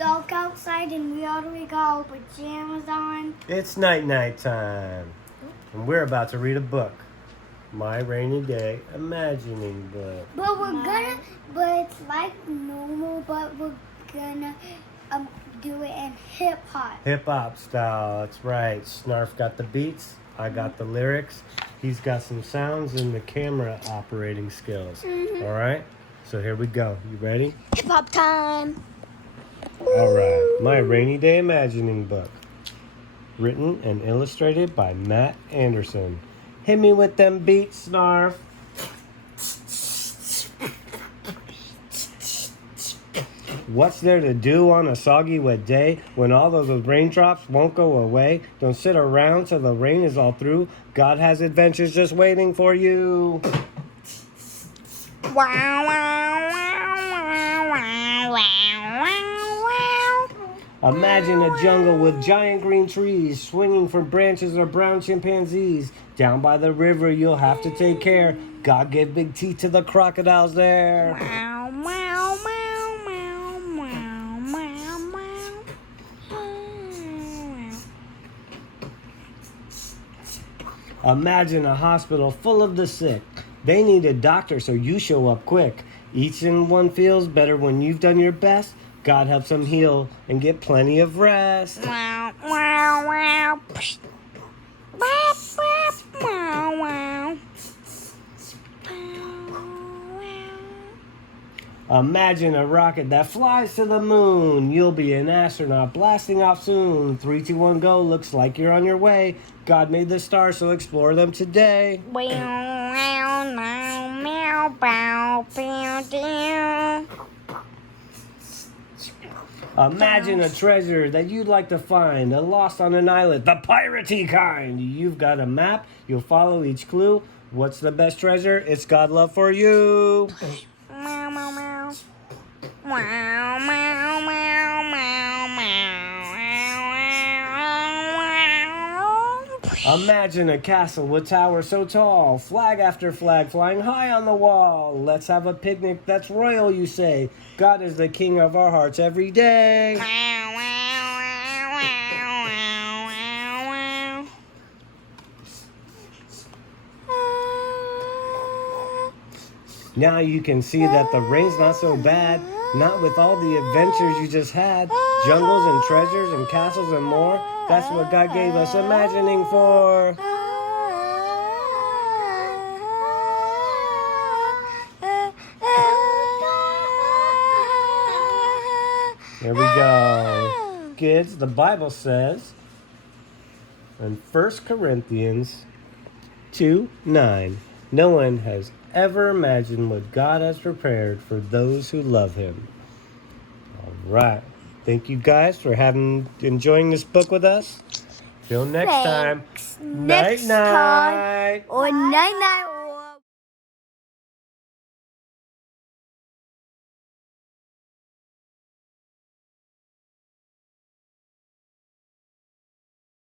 dark outside and we already got our pajamas on. It's night time. And we're about to read a book. My Rainy Day Imagining Book. But it's like normal, but we're gonna do it in hip hop. Hip hop style, that's right. Snarf got the beats, I got the lyrics. He's got some sounds and the camera operating skills. All right? So here we go. You ready? Hip hop time. All right. My Rainy Day Imagining Book. Written and illustrated by Matt Anderson. Hit me with them beats, Snarf. What's there to do on a soggy wet day when all of those raindrops won't go away? Don't sit around till the rain is all through. God has adventures just waiting for you. Wow, wow, wow, wow, wow, wow, wow. Imagine a jungle with giant green trees swinging from branches of brown chimpanzees. Down by the river, you'll have to take care. God gave big teeth to the crocodiles there. Wow, wow, wow, wow, wow, wow, wow. Imagine a hospital full of the sick. They need a doctor, so you show up quick. Each and one feels better when you've done your best. God helps them heal and get plenty of rest. Wow, wow, wow. Wow, wow, wow, wow. Imagine a rocket that flies to the moon. You'll be an astronaut blasting off soon. 3, 2, 1, go. Looks like you're on your way. God made the stars, so explore them today. Wow, wow, wow, meow, bow, bow, down. Imagine a treasure that you'd like to find, lost on an island, the piratey kind. You've got a map, you'll follow each clue. What's the best treasure? It's God love for you. Meow, meow, meow. Wow, meow, meow, meow, meow, meow. Imagine a castle with towers so tall, flag after flag flying high on the wall. Let's have a picnic that's royal, you say. God is the king of our hearts every day. Wow, wow, wow, wow, wow, wow, wow. Now you can see that the rain's not so bad. Not with all the adventures you just had. Jungles and treasures and castles and more. That's what God gave us imagining for. Here we go. Kids, the Bible says in 1 Corinthians 2:9, no one has ever imagined what God has prepared for those who love Him. All right. Thank you guys for enjoying this book with us. Till next time. Next Night. time. Or night.